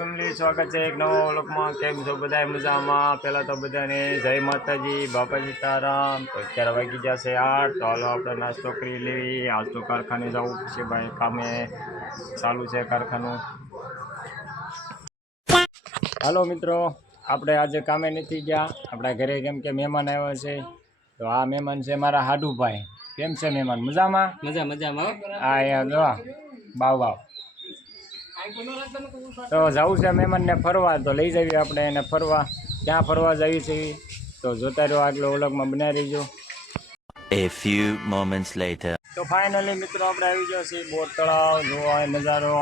Family, સ્વાગત છે એક નવા વ્લોગમાં। કેમ છો બધા? મજામાં? પહેલાં તો બધાને જય માતાજી, બાપા સીતારામ। તો અત્યારે વાગી જશે 8, તો હાલો આપણે નાસ્તો કરી લેવી। આજ તો કારખાને જવું છે ભાઈ, કામે ચાલુ છે કારખાનું। હાલો મિત્રો, આપણે આજે કામે નથી ગયા આપણા ઘરે, કેમ કે મહેમાન આવ્યા છે। તો આ મહેમાન છે મારા હાડુભાઈ। કેમ છે મહેમાન? મજામાં? મજામાં। હા યાર, જો બાવ તો જવું છે મહેમાનને ફરવા, તો લઈ જઈએ આપણે એને ફરવા। ક્યાં ફરવા જઈએ છીએ તો જોતા રહ્યો, આગલો વ્લોગમાં બનાવી રહીજો। A few moments later. તો ફાઇનલી મિત્રો આપણે આવી ગયા છીએ બોર તળાવ, જોવા નજારો।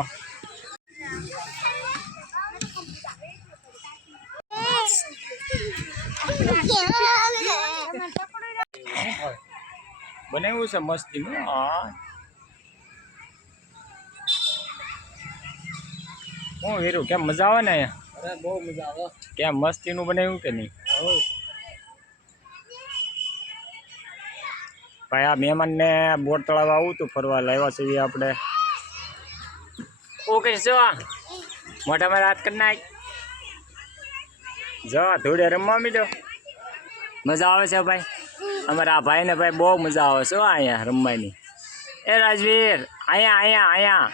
બનાવ્યું છે મસ્તીનું। હા, હું વીરું, કેમ મજા આવે ને અહીંયા? અરે બહુ મજા આવે। કેમ મસ્તીનું બનાવ્યું કે નહીં? ભાઈ આ મહેમાનને બોર તળાવ આવું તું ફરવા લાવ્યા છીએ આપણે। ઓકે જો મોઢામાં રાત કરી નાખ, જો ધૂળે રમવા મીડો। મજા આવે છે ભાઈ, અમારા આ ભાઈને ભાઈ બહુ મજા આવે છે અહીંયા રમવાની। એ રાજવીર, અહીંયા અહીંયા અહીંયા,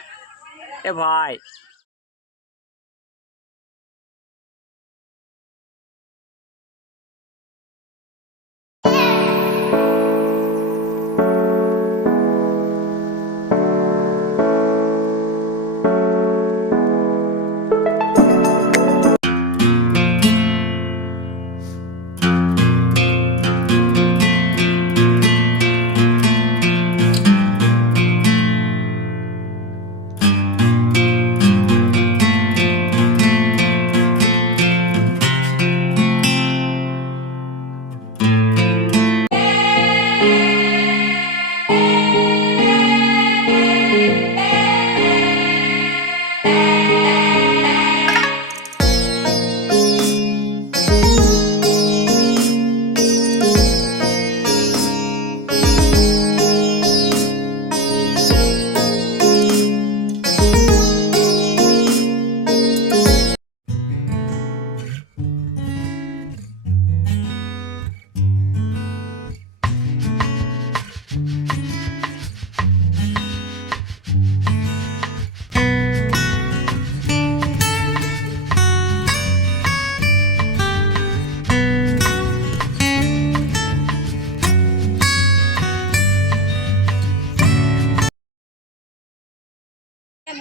એ ભાઈ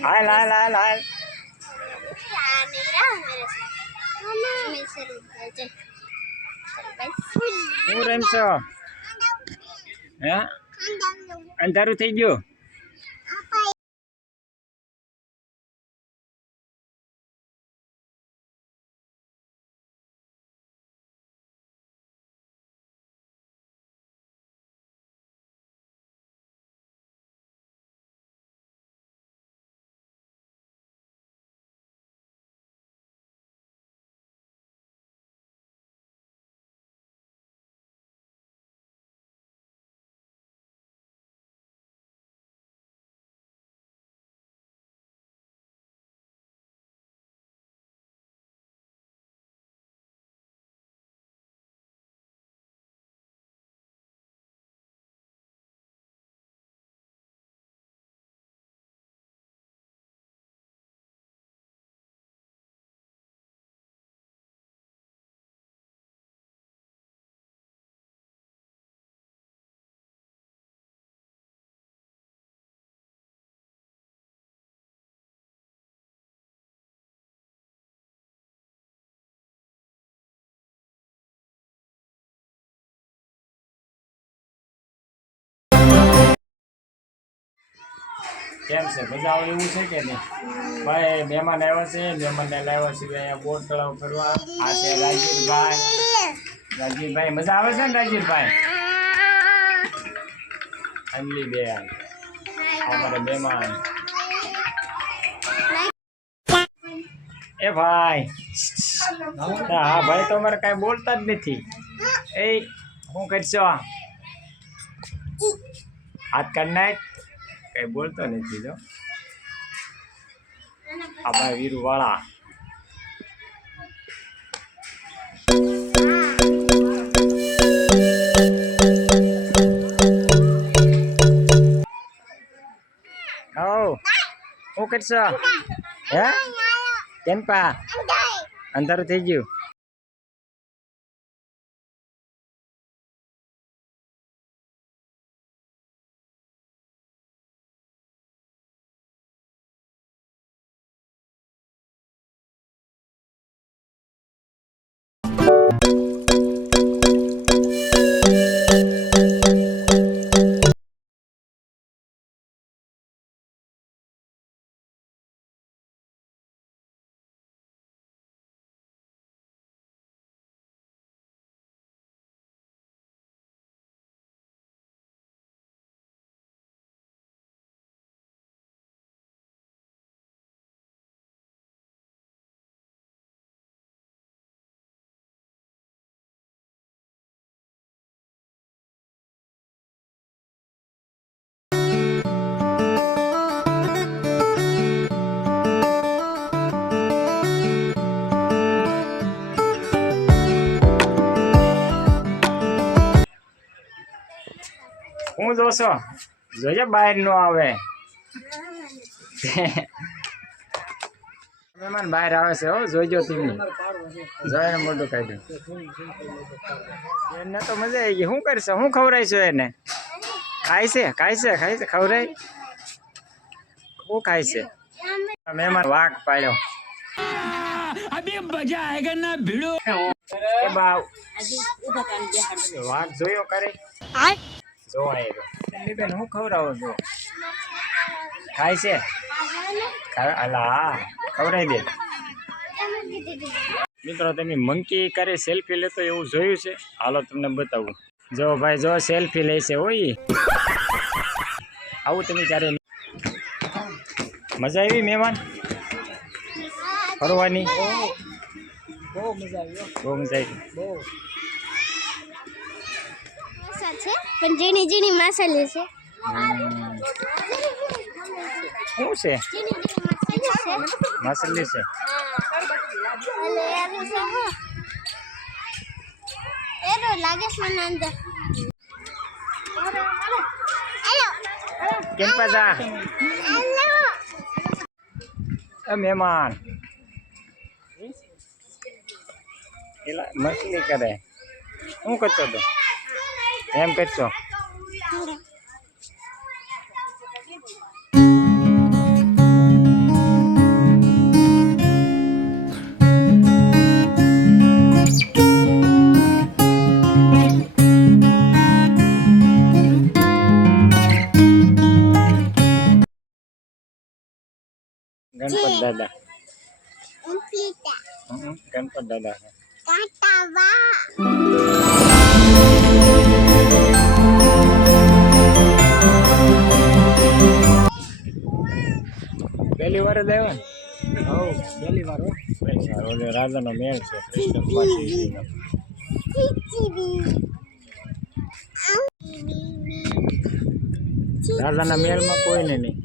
हाल हाल हाल हाल હું રમશો? હે અંધારું થઈ ગયું? કેમ છે? મજા આવે એવું છે કે નહીં? ભાઈ મહેમાન આવ્યા છે, મહેમાનને લાવ્યા છે અહીંયા બોર તળાવ ફરવા। આ છે રાજીવભાઈ। રાજીવભાઈ મજા આવે છે ને? રાજીવભાઈ ફેમિલી બે અમારે મહેમાન। એ ભાઈ, હા ભાઈ તો અમારે કાંઈ બોલતા જ નથી। એ શું કરશો? હાથ કાઢ નાખ, કઈ બોલતો નથી। જો આ ભાઈ વીરુ વાળા શું કરશો હે કેમ પા અંધારું થઈ ગયું હું જોશો જોજે બહાર નો આવે મહેમાન બહાર આવે છે હો જોઈજો તમે જોઈને મોઢું કાઢ્યું એને તો મજા આવી ગઈ શું કરશે હું ખવડાવીશું એને ખાય છે ખવડાય શું ખાય છે મહેમાન વાઘ પાડ્યો અભી મજા આયેગા ના ભીડો એ બાવ વાઘ જોયો કરે બેન હું ખવડાવો છો ખાય છે અલા ખવડાવી દે મિત્રો તમે મંકી કરે સેલ્ફી લેતો એવું જોયું છે હાલો તમને બતાવું જો ભાઈ જો સેલ્ફી લે છે હોય આવું તમે ક્યારે મજા આવી મહેમાન ફરવાની બહુ મજા આવી છે પણ ઝીણી ઝીણી માછલી છે શું છે માછલી છે એરો લાગે છે મને અંદર કેમ પાછા મહેમાન એલા મછલી કરે શું કરતો હતો એમ કરશો ગણપત દાદા ગણપત દાદા પહેલી વાર જ આવ્યા ને પહેલી વાર રાજાનો મેળ છે રાજાના મેળમાં કોઈને નહીં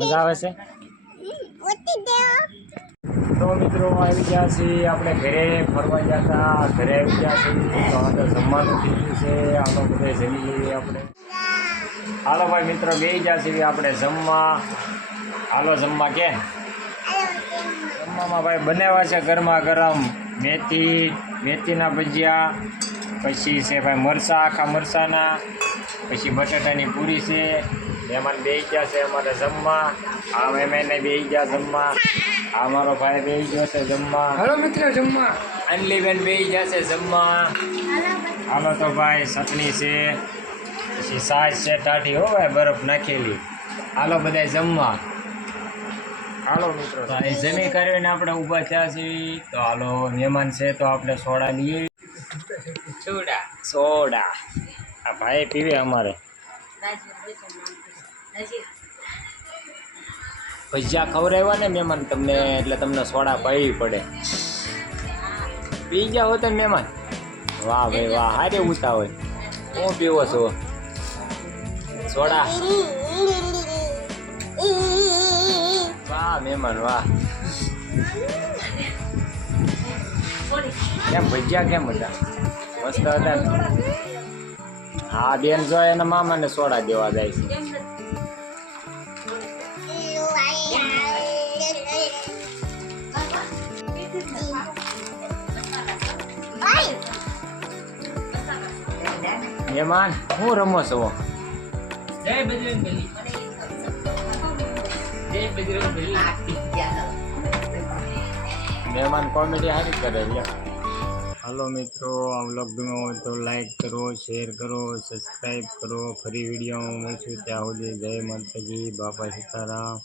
મજા આવે છે તો મિત્રો આવી ગયા છીએ આપણે ઘરે ફરવા ગયા હતા ઘરે આવી ગયા છીએ તો હવે જમવાનું થઈ ગયું છે હાલો બધે જમી લઈએ આપણે હાલો ભાઈ મિત્રો બેસી ગયા છીએ આપણે જમવા હાલો જમવા કે જમવામાં ભાઈ બનાવ્યા છે ગરમા ગરમ મેથીના ભજીયા પછી છે ભાઈ મરચાં આખા મરચાંના પછી બટાટાની પૂરી છે. મહેમાન બેસી ગયા છે અમારે જમવા. આ મહેમાનને બેસી ગયા જમવા. આ મારો ભાઈ બેસી ગયો છે જમવા. હાલો મિત્રો જમવા. અનલીબેન બેસી ગયા છે જમવા. હાલો તો ભાઈ ચટણી છે, પછી છાશ છે ટાઢી હો ભાઈ બરફ નાખેલી. હાલો બધા જમવા. હાલો મિત્રો ભાઈ જમી કરીને આપણે ઊભા થયા છીએ. તો હાલો મહેમાન છે તો આપણે સોડા લઈએ. સોડા આ ભાઈ પીવે અમારે. ભજીયા ખવડાવ્યા ને મહેમાન તમને, એટલે તમને સોડા પાવી પડે. પી ગયા હો તમે મહેમાન? વાહ ભાઈ વાહ, હારે ઉતા હોય. હું પીવો છો સોડા? વાહ મહેમાન વાહ. કેમ ભજીયા કેમ હતા? મસ્ત હતા ને? હા બેન જો એના મામાને સોડા દેવા જાય છે. મહેમાન હું રમો છો? જય બજરંગબલી. જય બજરંગબલી. મહેમાન કોમેડી સારી કરે લે. હાલો મિત્રો, આ વ્લોગ ગમ્યો હોય તો લાઈક કરો, શેર કરો, સબસ્ક્રાઈબ કરો. ફરી વિડીયોમાં મળશું ત્યાં સુધી જય માતાજી, બાપા સીતારામ.